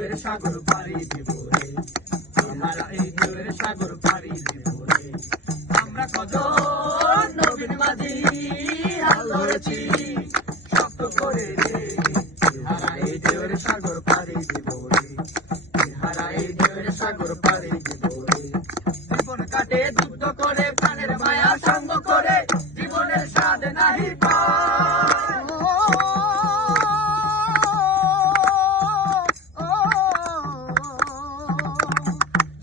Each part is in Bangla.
ঢেউয়ের সাগর পাড়ি দিব রে, হারা এই ঢেউয়ের সাগর পাড়ি দিব রে। আমরা কজন নবীন মাঝি হাল ধরেছি শক্ত করে রে, হারা এই ঢেউয়ের সাগর পাড়ি দিব রে, হারা এই ঢেউয়ের সাগর পাড়ি দিব রে। জীবন কাটে যুদ্ধ করে প্রাণের মায়া সঙ্গ করে, জীবনের স্বাদ নাহি পায়।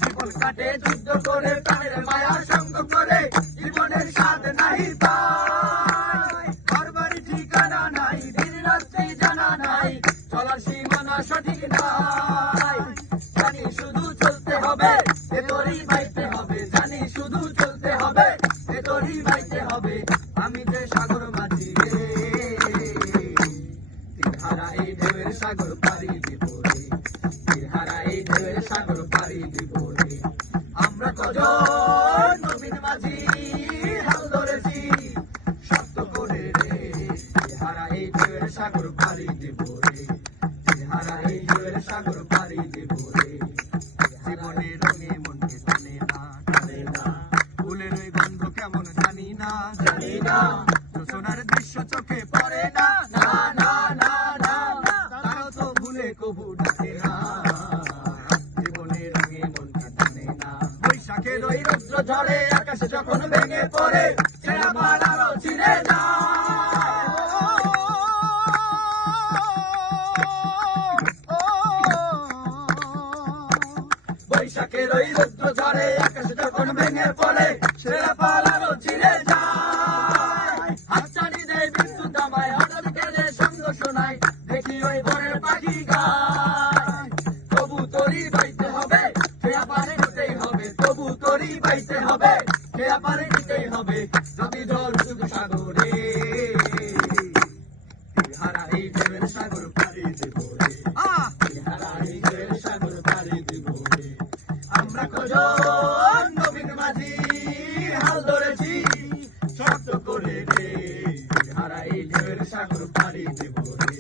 জীবন কাটে যুদ্ধ করে প্রাণের মায়া সঙ্গ করে, জীবনের স্বাদ নাহি পায়। ঘরবাড়ি ঠিকানা নাই, দিন রাত্রি জানা নাই, চলার সীমানা সঠিক নাই। জানি শুধু চলতে হবে, ভেতরই বাইতে হবে, জানি শুধু চলতে হবে, ভেতরই বাইতে হবে। আমি যে সাগর মাঝি রে, হারা এই ঢেউয়ের সাগর পাড়ি দিব রে, হারা এই ঢেউয়ের সাগর পাড়ি দিব রে। আমরা কজন নবীন মাঝি হাল ধরেছি শক্ত করে রে, হারা এই ঢেউয়ের সাগর পাড়ি দিব রে, হারা এই ঢেউয়ের সাগর পাড়ি দিব রে। জীবনে রঙে মনকে টানে না, টানে না, ফুলের ওই গন্ধ কেমন জানি না, জানি না, সোনার দৃশ্য চোখে পড়ে না, না না না না, তারাও তো ভুলে কবু ডাকে না। জীবনে রঙে মনকে টানে না, বৈশাখের ওই রৌদ্র ঝড়ে আকাশে যখন ভেঙে পড়ে, ছেঁড়া পাড়ারও ছিঁড়ে যায়। বৈশাখের ওই রৌদ্র ঝড়ে আকাশে যখন ভেঙে পড়ে, ছেঁড়া পাড়ারও ছিঁড়ে যায়। হাতছানি দেয় বিদ্যুৎ আমায়, হঠাৎ কেঁদে সঙ্গ শোনায়, দেখি ওই ভোরের পাখি গায়। তবু তোরই বাইতে হবে, খেয়া পারে নিতেই হবে, তবু তোরই বাইতে হবে, খেয়া পারে নিতেই হবে। যদি জল শুধু সাগরে, হারা এই ঢেউয়ের সাগর পাড়ি দিব রে, হারা এই ঢেউয়ের সাগর পাড়ি দিব রে। আমরা কজন নবীন মাঝি হাল ধরেছি শক্ত করে রে, হারা এই ঢেউয়ের সাগর পাড়ি দিব রে।